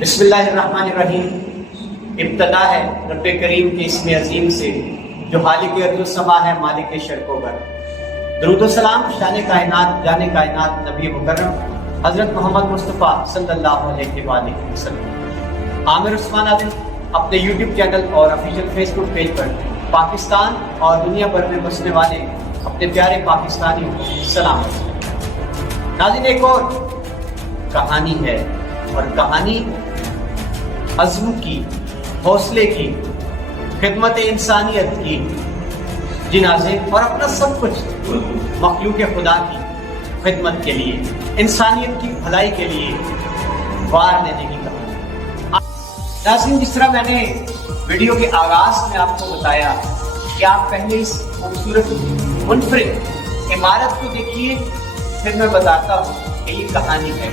بسم اللہ الرحمن الرحیم۔ ابتدا ہے رب کریم کے اسم عظیم سے جو خالق ارض و سما ہے، مالک شرق و بر۔ درود و سلام شان کائنات جان کائنات نبی مکرم حضرت محمد مصطفیٰ صلی اللہ علیہ وآلہ وسلم۔ عامر عثمان عادل اپنے یوٹیوب چینل اور آفیشیل فیس بک پیج پر پاکستان اور دنیا بھر میں بسنے والے اپنے پیارے پاکستانیوں کو سلام۔ ناظرین، ایک اور کہانی ہے، اور کہانی عزم کی، حوصلے کی، خدمت انسانیت کی، جنازے اور اپنا سب کچھ مخلوق خدا کی خدمت کے لیے، انسانیت کی بھلائی کے لیے وار دینے کی کہانی۔ ناظرین، جس طرح میں نے ویڈیو کے آغاز میں آپ کو بتایا کہ آپ پہلے اس خوبصورت منفرد عمارت کو دیکھیے، پھر میں بتاتا ہوں کہ یہ کہانی ہے۔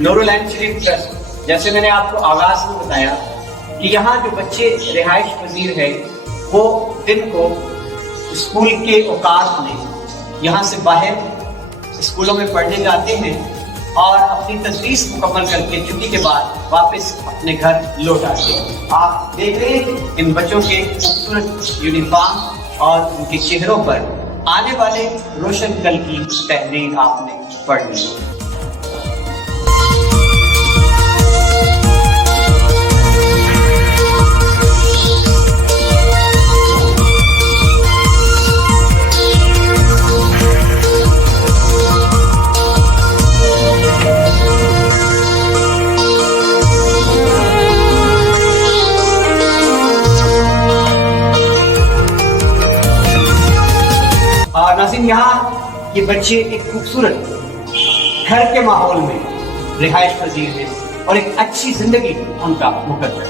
نور العین شریف ٹرسٹ، جیسے میں نے آپ کو آغاز میں بتایا کہ یہاں جو بچے رہائش پذیر ہیں وہ دن کو اسکول کے اوقات میں یہاں سے باہر اسکولوں میں پڑھنے جاتے ہیں اور اپنی تدریس مکمل کر کے چھٹی کے بعد واپس اپنے گھر لوٹ آتے ہیں۔ آپ دیکھ رہے ہیں ان بچوں کے خوبصورت یونیفارم اور ان کے چہروں پر آنے والے روشن کل کی تحریر آپ نے پڑھ لی۔ ناظرین، یہاں یہ بچے ایک خوبصورت گھر کے ماحول میں رہائش پذیر ہیں اور ایک اچھی زندگی ان کا مقدر ہے۔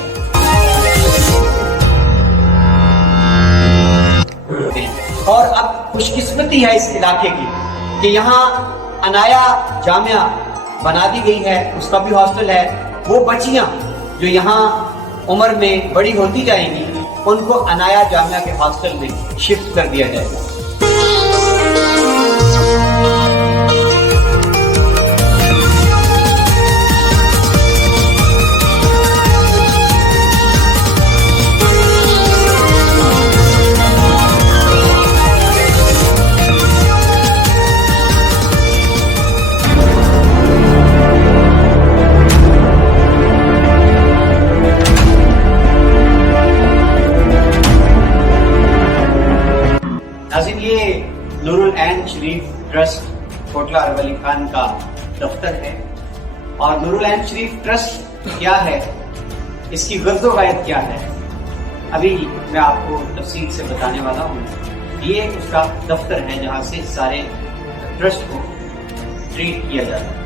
اور اب خوش قسمتی ہے اس علاقے کی کہ یہاں عنایا جامعہ بنا دی گئی ہے، اس کا بھی ہاسٹل ہے۔ وہ بچیاں جو یہاں عمر میں بڑی ہوتی جائیں گی ان کو عنایا جامعہ کے ہاسٹل میں شفٹ کر دیا جائے گا۔ یہ نور العین شریف ٹرسٹ کوٹلہ ارغلی خان کا دفتر ہے۔ اور نور العین شریف ٹرسٹ کیا ہے، اس کی غرض و غایت کیا ہے، ابھی میں آپ کو تفصیل سے بتانے والا ہوں۔ یہ اس کا دفتر ہے جہاں سے سارے ٹرسٹ کو ٹریٹ کیا جاتا ہے۔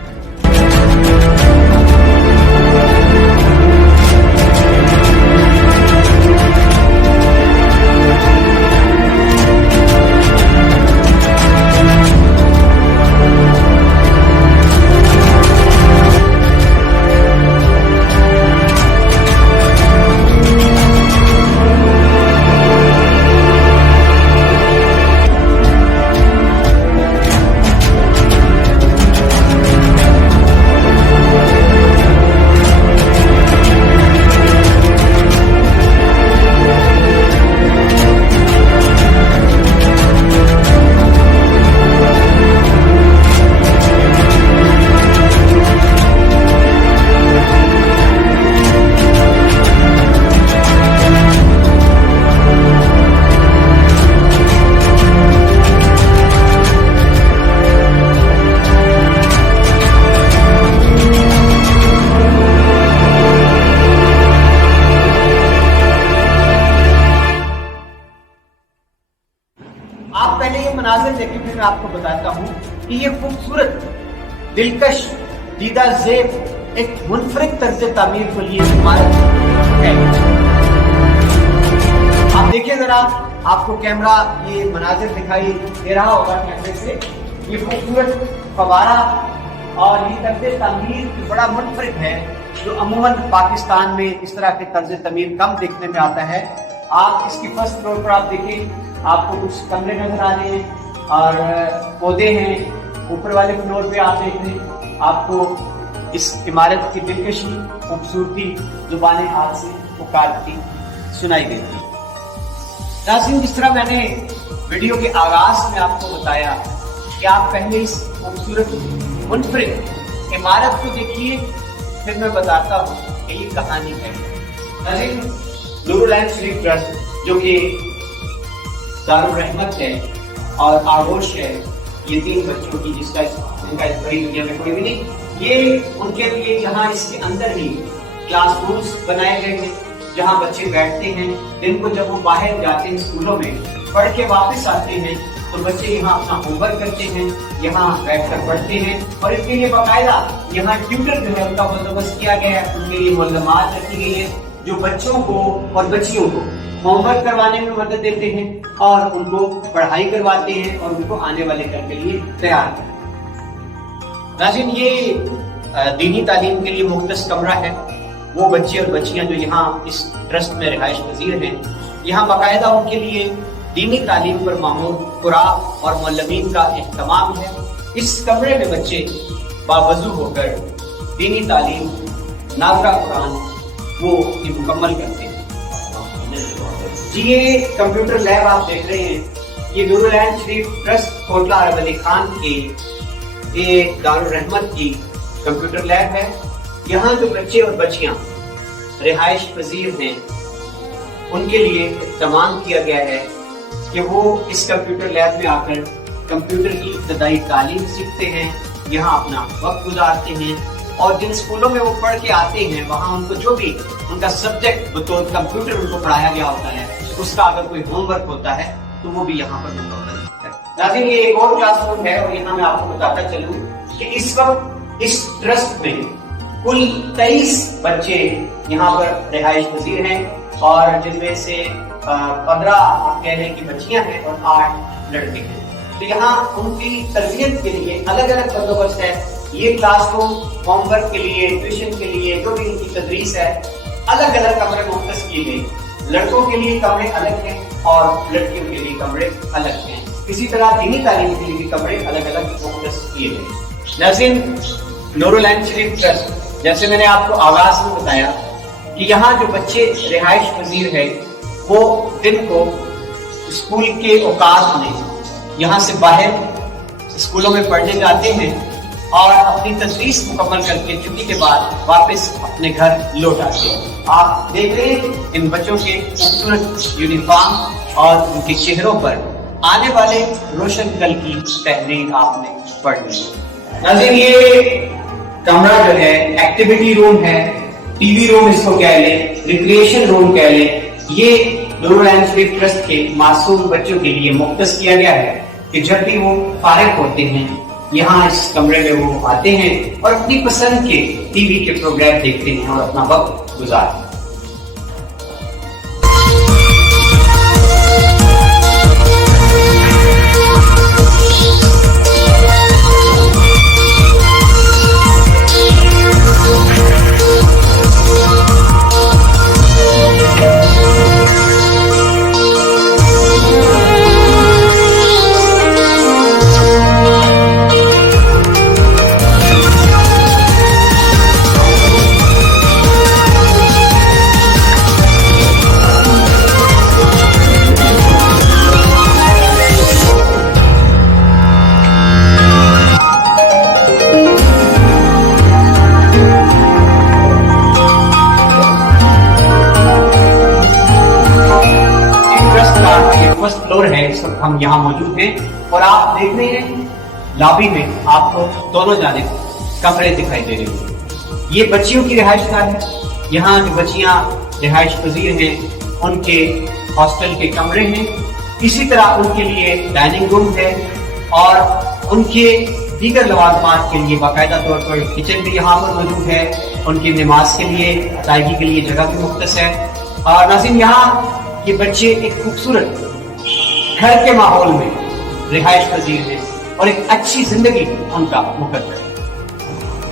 آپ پہلے یہ مناظر دیکھیں، پھر میں آپ کو بتاتا ہوں کہ یہ خوبصورت، دلکش، دیدہ زیب ایک منفرد طرز تعمیر کو لیے عمارت ہے۔ آپ دیکھیں ذرا، آپ کو کیمرہ یہ مناظر دکھائی دے رہا ہوگا کیمرے سے۔ یہ خوبصورت فوارہ اور یہ طرز تعمیر بڑا منفرد ہے۔ جو عموماً پاکستان میں اس طرح کے طرز تعمیر کم دیکھنے میں آتا ہے. آپ اس کی فرسٹ فلور پر آپ دیکھیں, آپ کو کچھ کمرے نظر آ رہے ہیں اور پودے ہیں. اوپر والے فلور پہ آپ دیکھ رہے ہیں, آپ کو اس عمارت کی دلکشی, خوبصورتی زبان ہاتھ سے پکارتی سنائی دیتی. ناظرین, جس طرح میں نے ویڈیو کے آغاز میں آپ کو بتایا کہ آپ پہلے اس خوبصورت منفرد عمارت کو دیکھیے, پھر میں بتاتا ہوں کہ یہ کہانی ہے. ناظرین, نور العین شریف ٹرسٹ جو کہ دارالرحمت ہے اور آغوش ہے یتیم بچوں کی, جس کا ان کا اس بڑی دنیا میں کوئی بھی نہیں, یہ ان کے لیے جہاں اس کے اندر ہی کلاس رومز بنائے گئے ہیں جہاں بچے بیٹھتے ہیں. دن کو جب وہ باہر جاتے ہیں اسکولوں میں پڑھ کے واپس آتے ہیں تو بچے یہاں اپنا ہوم ورک کرتے ہیں, یہاں بیٹھ کر پڑھتے ہیں. اور اس کے لیے باقاعدہ یہاں ٹیوٹر جو ہے ان کا بندوبست کیا گیا ہے, ان کے لیے معلومات رکھی گئی ہے جو بچوں کو اور بچیوں کو ہوم ورک کروانے میں مدد دیتے ہیں اور ان کو پڑھائی کرواتے ہیں اور ان کو آنے والے کل کے لیے تیار کرتے ہیں. ناظرین, یہ دینی تعلیم کے لیے مختص کمرہ ہے. وہ بچے اور بچیاں جو یہاں اس ٹرسٹ میں رہائش پذیر ہیں, یہاں باقاعدہ ان کے لیے دینی تعلیم پر معمول قرآن اور معلمین کا اہتمام ہے. اس کمرے میں بچے باوضو ہو کر دینی تعلیم, ناظرہ قرآن وہ مکمل کرتے ہیں. جی, یہ کمپیوٹر لیب آپ دیکھ رہے ہیں, یہ نور العین شریف ٹرسٹ کوٹلہ عرب علی خان کے دارالرحمت کی کمپیوٹر لیب ہے. یہاں جو بچے اور بچیاں رہائش پذیر ہیں ان کے لیے اہتمام کیا گیا ہے کہ وہ اس کمپیوٹر لیب میں آ کر کمپیوٹر کی ابتدائی تعلیم سیکھتے ہیں, یہاں اپنا وقت گزارتے ہیں. اور جن اسکولوں میں وہ پڑھ کے آتے ہیں وہاں ان کو جو بھی ان کا سبجیکٹ بطور کمپیوٹر ان کو پڑھایا گیا ہوتا ہے, اس کا اگر کوئی ہوم ورک ہوتا ہے تو وہ بھی یہاں پر مکمل ہے. ناظرین, یہ ایک اور کلاس روم ہے اور یہاں میں آپ کو بتاتا چلوں کہ اس وقت اس ٹرسٹ میں کل 23 بچے یہاں پر رہائش پذیر ہیں اور جن میں سے 15 کہہ لیں کہ بچیاں ہیں اور 8 لڑکے ہیں. تو یہاں ان کی تربیت کے لیے الگ الگ بندوبست ہے. یہ کلاس روم ہوم ورک کے لیے, ٹیوشن کے لیے, جو بھی ان کی تدریس ہے, الگ الگ کمرے مختص کیے گئے. لڑکوں کے لیے کمرے الگ ہیں اور لڑکیوں کے لیے کمرے الگ ہیں. اسی طرح دینی تعلیم کے لیے بھی کمرے الگ الگ مختص کیے گئے. ناظرین, نور العین شریف ٹرسٹ جیسے میں نے آپ کو آغاز میں بتایا کہ یہاں جو بچے رہائش پذیر ہیں وہ دن کو اسکول کے اوقات میں یہاں سے باہر اسکولوں میں پڑھنے جاتے ہیں اور اپنی تدریس مکمل کر کے چھٹی کے بعد واپس اپنے گھر لوٹ آتے ہیں. آپ دیکھ رہے ہیں ان بچوں کے خوبصورت یونیفارم اور ان کے چہروں پر آنے والے روشن کل کی تحریر آپ نے پڑھ لی. ناظرین, یہ کمرہ جو ہے ایکٹیویٹی روم ہے, ٹی وی روم اس کو کہہ لیں, ریکریشن روم کہہ لیں. یہ نور العین شریف ٹرسٹ کے معصوم بچوں کے لیے مختص کیا گیا ہے کہ جب بھی وہ فارغ ہوتے ہیں یہاں اس کمرے میں وہ آتے ہیں اور اپنی پسند کے ٹی وی کے پروگرام دیکھتے ہیں اور اپنا وقت گزارتے ہیں. فرسٹ فلور ہے, اس وقت ہم یہاں موجود ہیں اور آپ دیکھ رہے ہیں لابی میں آپ کو دونوں جانب کمرے دکھائی دے رہے ہیں. یہ بچیوں کی رہائش گاہ ہے. یہاں جو بچیاں رہائش پذیر ہیں ان کے ہاسٹل کے کمرے ہیں. اسی طرح ان کے لیے ڈائننگ روم ہے اور ان کے دیگر لوازمات کے لیے باقاعدہ طور پر کچن بھی یہاں پر موجود ہے. ان کی نماز کے لیے, ادائیگی کے لیے جگہ بھی مختص ہے. اور ناظرین, یہاں یہ بچے ایک خوبصورت گھر کے ماحول میں رہائش پذیر ہیں اور ایک اچھی زندگی ان کا مقدر ہے.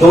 2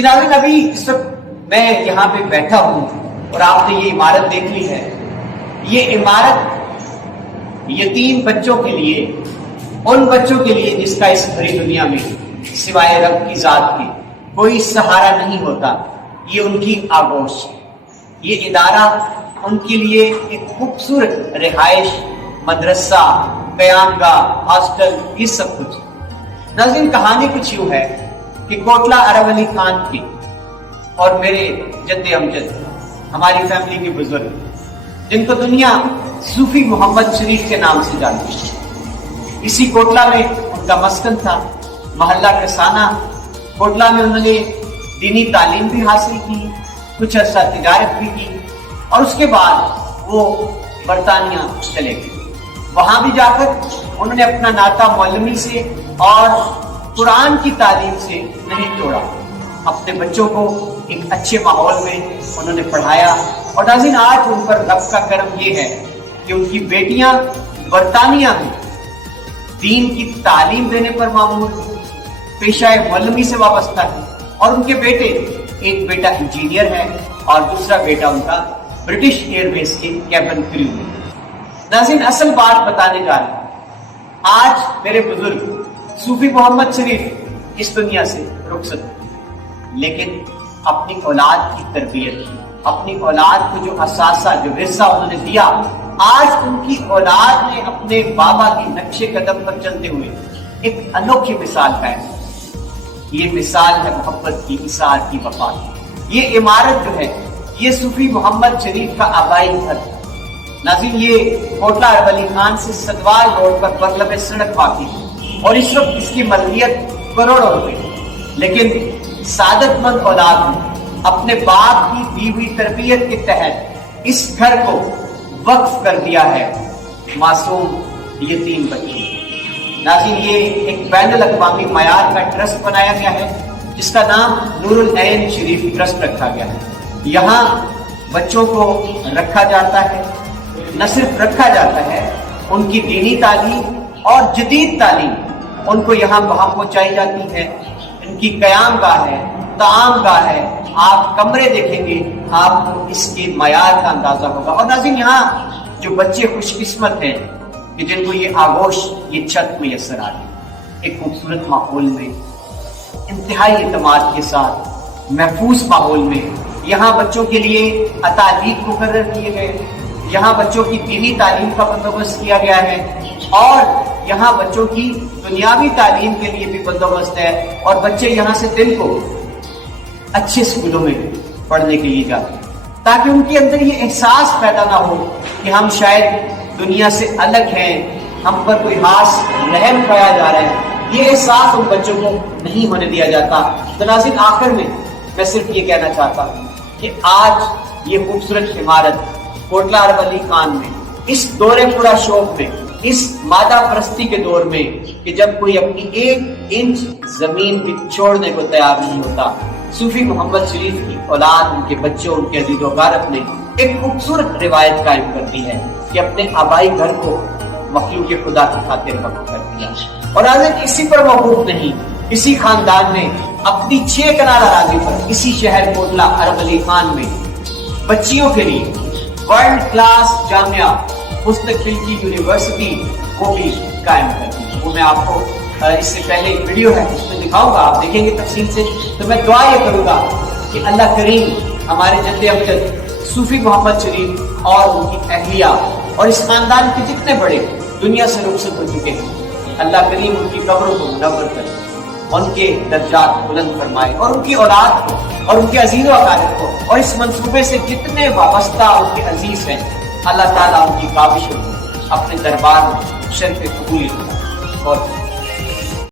جی ناظرین، ابھی اس وقت میں یہاں پہ بیٹھا ہوں اور آپ نے یہ عمارت دیکھ لی ہے. یہ عمارت یتیم بچوں کے لیے، ان بچوں کے لیے جس کا اس بھری دنیا میں سوائے رب کی ذات کے کوئی سہارا نہیں ہوتا، یہ ان کی آغوش. یہ ادارہ ان کے لیے ایک خوبصورت رہائش، مدرسہ، قیام گاہ، ہاسٹل، یہ سب کچھ. ناظرین، کہانی کچھ یوں ہے کہ کوٹلہ عرب علی خان کی اور میرے جد امجد، ہماری فیملی کے بزرگ، جن کو دنیا صوفی محمد شریف کے نام سے جانتی ہے، اسی کوٹلہ میں ان کا مسکن تھا، محلہ کسانہ. کوٹلہ میں انہوں نے دینی تعلیم بھی حاصل کی، کچھ عرصہ تجارت بھی کی، اور اس کے بعد وہ برطانیہ چلے گئے. وہاں بھی جا کر انہوں نے اپنا ناطہ مولوی سے اور قرآن کی تعلیم سے نہیں توڑا. اپنے بچوں کو ایک اچھے ماحول میں انہوں نے پڑھایا. اور ناظرین، آج ان پر رب کا کرم یہ ہے کہ ان کی بیٹیاں برطانیہ میں دین کی تعلیم دینے پر معمور، پیشہ مولوی سے وابستہ ہے. اور ان کے بیٹے، ایک بیٹا انجینئر ہے اور دوسرا بیٹا ان کا برٹش ایئر ویز کے کیبن کریو میں. ناظرین، اصل بات بتانے جا رہے ہیں. آج میرے بزرگ صوفی محمد شریف اس دنیا سے رخصت ہوئے، لیکن اپنی اولاد کی تربیت، اپنی اولاد کو جو اثاثہ، جو ورثہ انہوں نے دیا، آج ان کی اولاد نے اپنے بابا کی نقش قدم پر چلتے ہوئے ایک انوکھی مثال قائم. یہ مثال ہے محبت کی، اثار کی، وفا کی. یہ عمارت جو ہے، یہ صوفی محمد شریف کا آبائی گھر تھا. ناظرین، یہ کوٹلہ عرب علی خان سے سدوال روڈ پر بغلب سڑک واقع ہے اور اس وقت اس کی ملکیت کروڑوں روپے. لیکن سعادت مند اولاد نے اپنے باپ کی دی ہوئی تربیت کے تحت اس گھر کو وقف کر دیا ہے معصوم یتیم بچوں. ناظرین، یہ ایک بین الاقوامی معیار کا ٹرسٹ بنایا گیا ہے جس کا نام نور العین شریف ٹرسٹ رکھا گیا ہے. یہاں بچوں کو رکھا جاتا ہے، نہ صرف رکھا جاتا ہے، ان کی دینی تعلیم اور جدید تعلیم ان کو یہاں وہاں پہنچائی جاتی ہے. ان کی قیام گاہ ہے، طعام گاہ ہے. آپ کمرے دیکھیں گے، آپ کو اس کے معیار کا اندازہ ہوگا. اور ناظرین، یہاں جو بچے خوش قسمت ہیں کہ جن کو یہ آغوش، یہ چھت میسر آ رہی ہے، ایک خوبصورت ماحول میں، انتہائی اعتماد کے ساتھ محفوظ ماحول میں، یہاں بچوں کے لیے اتادیب مقرر کیے گئے، یہاں بچوں کی دینی تعلیم کا بندوبست کیا گیا ہے، اور یہاں بچوں کی دنیاوی تعلیم کے لیے بھی بندوبست ہے. اور بچے یہاں سے دن کو اچھے اسکولوں میں پڑھنے کے لیے جاتے ہیں تاکہ ان کے اندر یہ احساس پیدا نہ ہو کہ ہم شاید دنیا سے الگ ہیں، ہم پر کوئی خاص رحم کھایا جا رہا ہے. یہ احساس ان بچوں کو نہیں ہونے دیا جاتا. تو ناظرین، آخر میں میں صرف یہ کہنا چاہتا ہوں کہ آج یہ خوبصورت عمارت کوٹلہ عرب علی خان میں، اس دور پورا شوق میں، اس مادہ پرستی کے دور میں کہ جب کوئی اپنی 1 انچ زمین بھی چھوڑنے کو تیار نہیں ہوتا، صوفی محمد شریف کی اولاد، ان کے بچوں، ان کے عزیز و اقارب نے ایک خوبصورت روایت قائم کر دی ہے کہ اپنے آبائی گھر کو مخلوق خدا کی خاطر وقف کر دیا. اور آج اسی پر موقوف نہیں، اسی خاندان نے اپنی 6 کنال اراضی پر اسی شہر کوٹلہ عرب علی خان میں بچیوں کے لیے ورلڈ کلاس جامعہ مستقل کی یونیورسٹی وہ بھی قائم کر دی. وہ میں آپ کو اس سے پہلے ایک ویڈیو ہے اس میں دکھاؤں گا، آپ دیکھیں گے تفصیل سے. تو میں دعا یہ کروں گا کہ اللہ کریم ہمارے جد امجد صوفی محمد شریف اور ان کی اہلیہ اور اس خاندان کے جتنے بڑے دنیا سے رخصت ہو چکے ہیں، اللہ کریم ان کی قبروں کو منور کرے، ان کے درجات بلند فرمائے، اور ان کی اولاد کو اور ان کے عزیز و اقارب کو اور اس منصوبے سے جتنے وابستہ ان کے عزیز ہیں، اللہ تعالیٰ ان کی کاوشوں کو اپنے دربار میں شرف قبول اور